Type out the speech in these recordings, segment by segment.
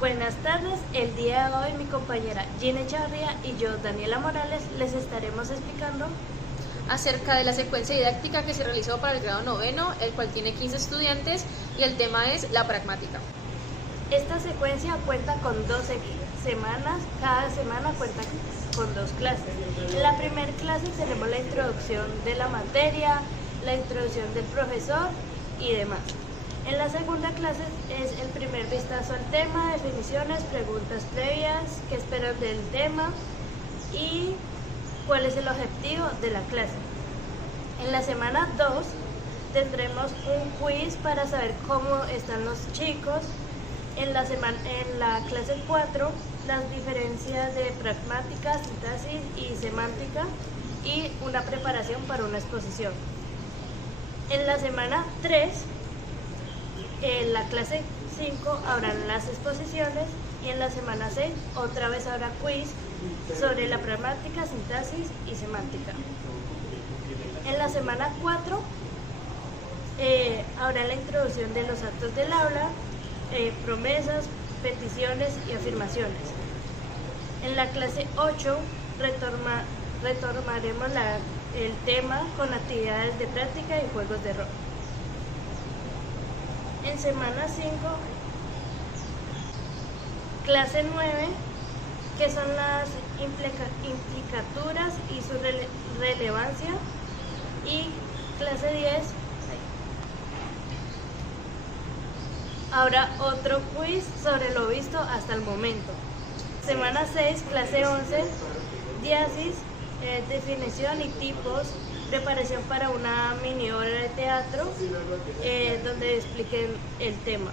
Buenas tardes, el día de hoy mi compañera Gina Echavarría y yo, Daniela Morales, les estaremos explicando acerca de la secuencia didáctica que se realizó para el grado noveno, el cual tiene 15 estudiantes y el tema es la pragmática. Esta secuencia cuenta con 12 semanas, cada semana cuenta con 2 clases. En la primera clase tenemos la introducción de la materia, la introducción del profesor y demás. En la segunda clase es el primer vistazo al tema, definiciones, preguntas previas, qué esperan del tema y cuál es el objetivo de la clase. En la semana 2 tendremos un quiz para saber cómo están los chicos. En la clase 4, las diferencias de pragmática, sintaxis y semántica y una preparación para una exposición. En la semana 3, en la clase 5 habrán las exposiciones y en la semana 6 otra vez habrá quiz sobre la pragmática, sintaxis y semántica. En la semana 4 habrá la introducción de los actos del aula, promesas, peticiones y afirmaciones. En la clase 8 retomaremos el tema con actividades de práctica y juegos de rol. En semana 5, clase 9, que son las implicaturas y su relevancia, y clase 10, habrá otro quiz sobre lo visto hasta el momento. Semana 6, clase 11, diasis, definición y tipos, preparación para una mini obra de teatro donde expliquen el tema.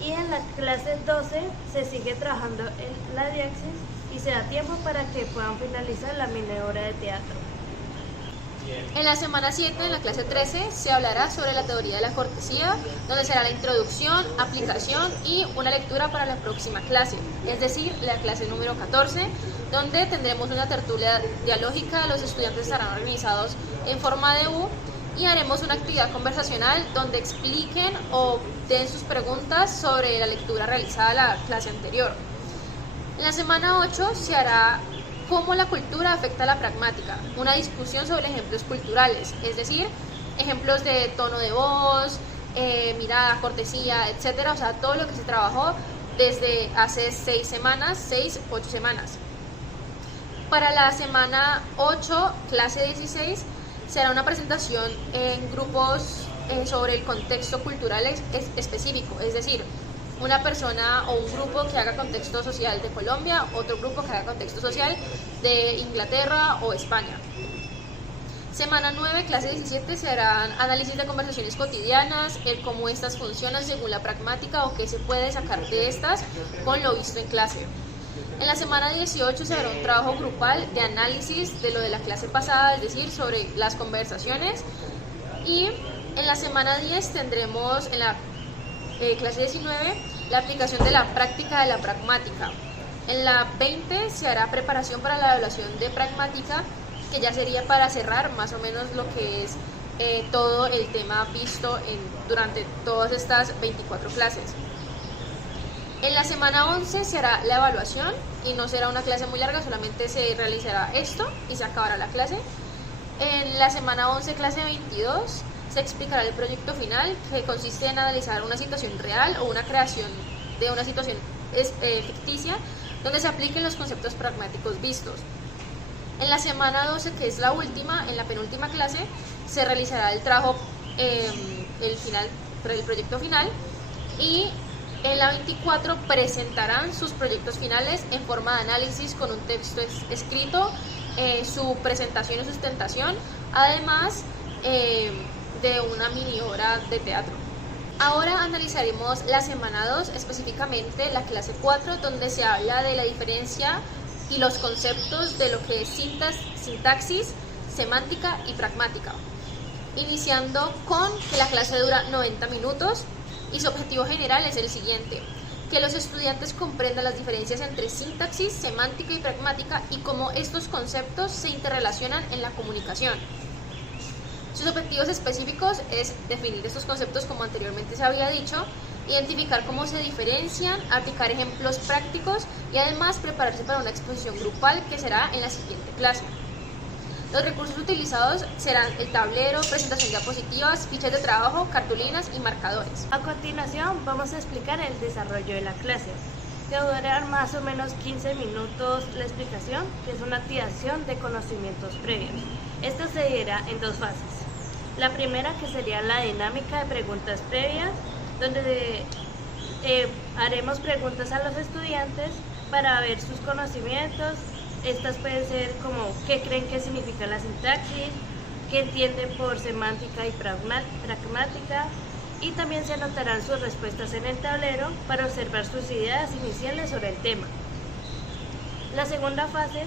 Y en la clase 12 se sigue trabajando en la diaxis y se da tiempo para que puedan finalizar la mini obra de teatro. En la semana 7, en la clase 13, se hablará sobre la teoría de la cortesía, donde será la introducción, aplicación y una lectura para la próxima clase, es decir, la clase número 14, donde tendremos una tertulia dialógica, los estudiantes estarán organizados en forma de U y haremos una actividad conversacional donde expliquen o den sus preguntas sobre la lectura realizada la clase anterior. En la semana 8 se hará cómo la cultura afecta a la pragmática, una discusión sobre ejemplos culturales, es decir, ejemplos de tono de voz, mirada, cortesía, etcétera, o sea, todo lo que se trabajó desde hace 8 semanas. Para la semana 8, clase 16, será una presentación en grupos sobre el contexto cultural específico, es decir, una persona o un grupo que haga contexto social de Colombia, otro grupo que haga contexto social de Inglaterra o España. Semana 9, clase 17, se harán análisis de conversaciones cotidianas, el cómo estas funcionan según la pragmática o qué se puede sacar de estas con lo visto en clase. En la semana 18 se hará un trabajo grupal de análisis de lo de la clase pasada, es decir, sobre las conversaciones. Y en la semana 10 tendremos en la clase 19 la aplicación de la práctica de la pragmática. En la 20 se hará preparación para la evaluación de pragmática, que ya sería para cerrar más o menos lo que es todo el tema visto durante todas estas 24 clases. En la semana 11 se hará la evaluación y no será una clase muy larga, solamente se realizará esto y se acabará la clase. En la semana 11, clase 22, se explicará el proyecto final, que consiste en analizar una situación real o una creación de una situación ficticia donde se apliquen los conceptos pragmáticos vistos. En la semana 12, que es la última, en la penúltima clase, se realizará el trabajo, el proyecto final, y en la 24 presentarán sus proyectos finales en forma de análisis con un texto escrito, su presentación y sustentación, además de una mini obra de teatro. Ahora analizaremos la semana 2, específicamente la clase 4, donde se habla de la diferencia y los conceptos de lo que es sintaxis, semántica y pragmática. Iniciando con que la clase dura 90 minutos y su objetivo general es el siguiente: que los estudiantes comprendan las diferencias entre sintaxis, semántica y pragmática y cómo estos conceptos se interrelacionan en la comunicación. Sus objetivos específicos es definir estos conceptos, como anteriormente se había dicho, identificar cómo se diferencian, aplicar ejemplos prácticos y además prepararse para una exposición grupal que será en la siguiente clase. Los recursos utilizados serán el tablero, presentación de diapositivas, fichas de trabajo, cartulinas y marcadores. A continuación vamos a explicar el desarrollo de la clase, que durará más o menos 15 minutos la explicación, que es una activación de conocimientos previos. Esta se dividirá en dos fases. La primera, que sería la dinámica de preguntas previas, donde haremos preguntas a los estudiantes para ver sus conocimientos. Estas pueden ser como qué creen que significa la sintaxis, qué entienden por semántica y pragmática, y también se anotarán sus respuestas en el tablero para observar sus ideas iniciales sobre el tema. La segunda fase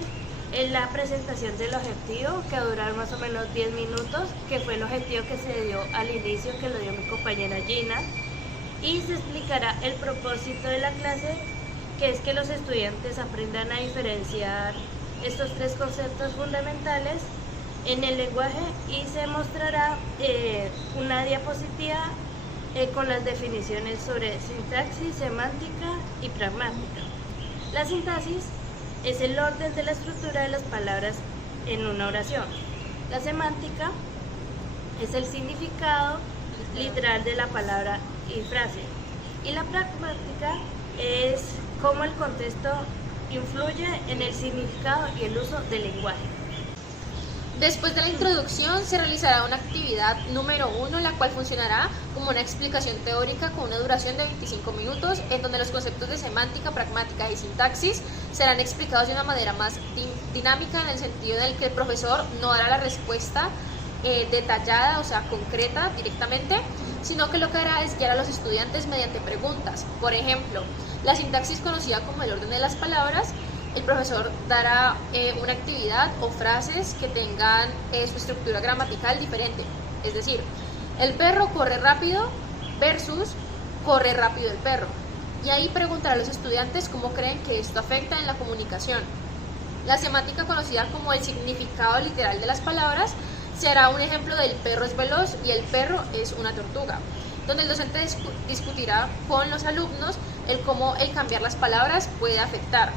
es la presentación del objetivo, que va a durar más o menos 10 minutos, que fue el objetivo que se dio al inicio, que lo dio mi compañera Gina, y se explicará el propósito de la clase, que es que los estudiantes aprendan a diferenciar estos tres conceptos fundamentales en el lenguaje, y se mostrará una diapositiva con las definiciones sobre sintaxis, semántica y pragmática. La sintaxis es el orden de la estructura de las palabras en una oración. La semántica es el significado literal de la palabra y frase. Y la pragmática es cómo el contexto influye en el significado y el uso del lenguaje. Después de la introducción se realizará una actividad número 1, la cual funcionará como una explicación teórica con una duración de 25 minutos, en donde los conceptos de semántica, pragmática y sintaxis serán explicados de una manera más dinámica, en el sentido en el que el profesor no dará la respuesta detallada, o sea, concreta directamente, sino que lo que hará es guiar a los estudiantes mediante preguntas. Por ejemplo, la sintaxis, conocida como el orden de las palabras, el profesor dará una actividad o frases que tengan su estructura gramatical diferente. Es decir, el perro corre rápido versus corre rápido el perro. Y ahí preguntará a los estudiantes cómo creen que esto afecta en la comunicación. La semántica, conocida como el significado literal de las palabras, será un ejemplo del perro es veloz y el perro es una tortuga, donde el docente discutirá con los alumnos el cómo el cambiar las palabras puede afectar.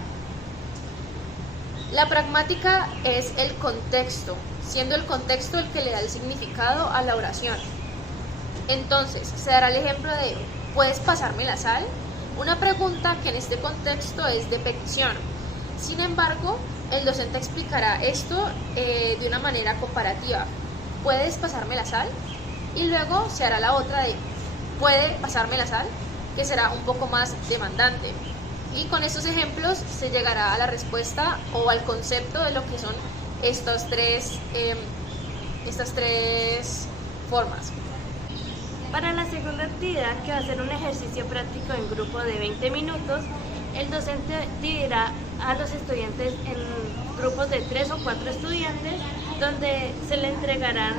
La pragmática es el contexto, siendo el contexto el que le da el significado a la oración. Entonces, se dará el ejemplo de ¿puedes pasarme la sal? Una pregunta que en este contexto es de petición. Sin embargo, el docente explicará esto de una manera comparativa. ¿Puedes pasarme la sal? Y luego se hará la otra de ¿puede pasarme la sal?, que será un poco más demandante. Y con estos ejemplos se llegará a la respuesta o al concepto de lo que son estas tres formas. Para la segunda actividad, que va a ser un ejercicio práctico en grupo de 20 minutos, el docente dividirá a los estudiantes en grupos de 3 o 4 estudiantes, donde se le entregarán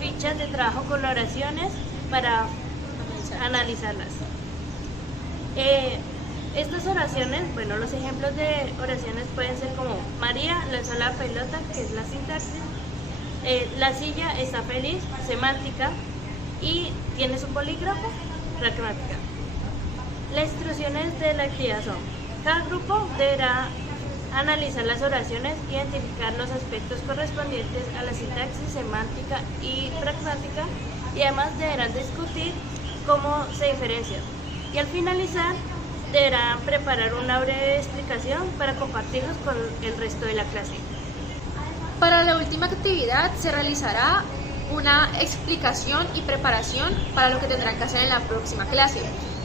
fichas de trabajo con oraciones para analizarlas. Estas oraciones, bueno, los ejemplos de oraciones pueden ser como María lanzó la pelota, que es la sintaxis, la silla está feliz, semántica, y tienes un bolígrafo, pragmática. Las instrucciones de la actividad son: cada grupo deberá analizar las oraciones, identificar los aspectos correspondientes a la sintaxis, semántica y pragmática, y además deberán discutir cómo se diferencian. Y al finalizar, deberán preparar una breve explicación para compartirlos con el resto de la clase. Para la última actividad se realizará una explicación y preparación para lo que tendrán que hacer en la próxima clase,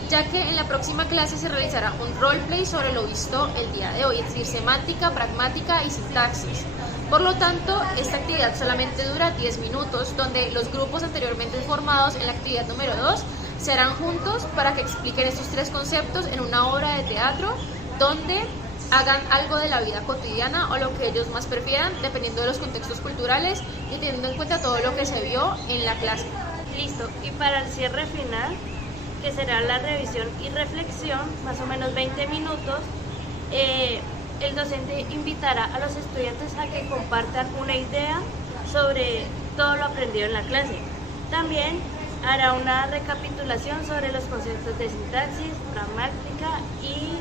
ya que en la próxima clase se realizará un roleplay sobre lo visto el día de hoy, es decir, semántica, pragmática y sintaxis. Por lo tanto, esta actividad solamente dura 10 minutos, donde los grupos anteriormente formados en la actividad número 2 serán juntos para que expliquen estos tres conceptos en una obra de teatro, donde hagan algo de la vida cotidiana o lo que ellos más prefieran, dependiendo de los contextos culturales y teniendo en cuenta todo lo que se vio en la clase. Listo, y para el cierre final, que será la revisión y reflexión, más o menos 20 minutos, el docente invitará a los estudiantes a que compartan una idea sobre todo lo aprendido en la clase. También hará una recapitulación sobre los conceptos de sintaxis, pragmática y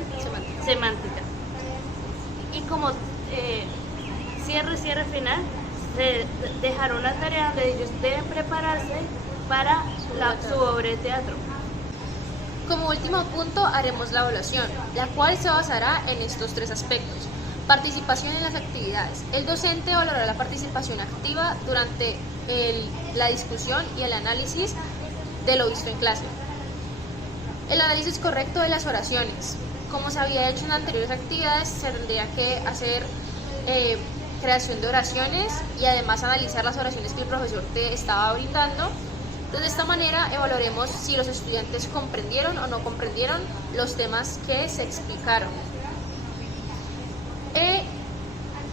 semántica. Y como cierre final, se dejará una tarea donde ellos deben prepararse para su obra de teatro. Como último punto haremos la evaluación, la cual se basará en estos 3 aspectos. Participación en las actividades. El docente evaluará la participación activa durante la discusión y el análisis de lo visto en clase. El análisis correcto de las oraciones. Como se había hecho en anteriores actividades, se tendría que hacer creación de oraciones y además analizar las oraciones que el profesor te estaba brindando. Entonces, de esta manera evaluaremos si los estudiantes comprendieron o no comprendieron los temas que se explicaron.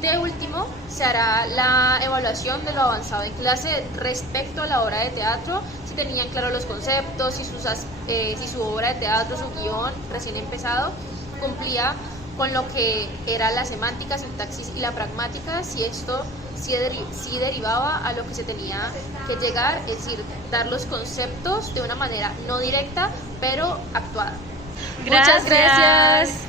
De último, se hará la evaluación de lo avanzado en clase respecto a la obra de teatro, si tenían claros los conceptos, si su obra de teatro, su guión recién empezado, cumplía con lo que era la semántica, sintaxis y la pragmática, si esto sí derivaba a lo que se tenía que llegar, es decir, dar los conceptos de una manera no directa, pero actuada. Gracias. Muchas gracias.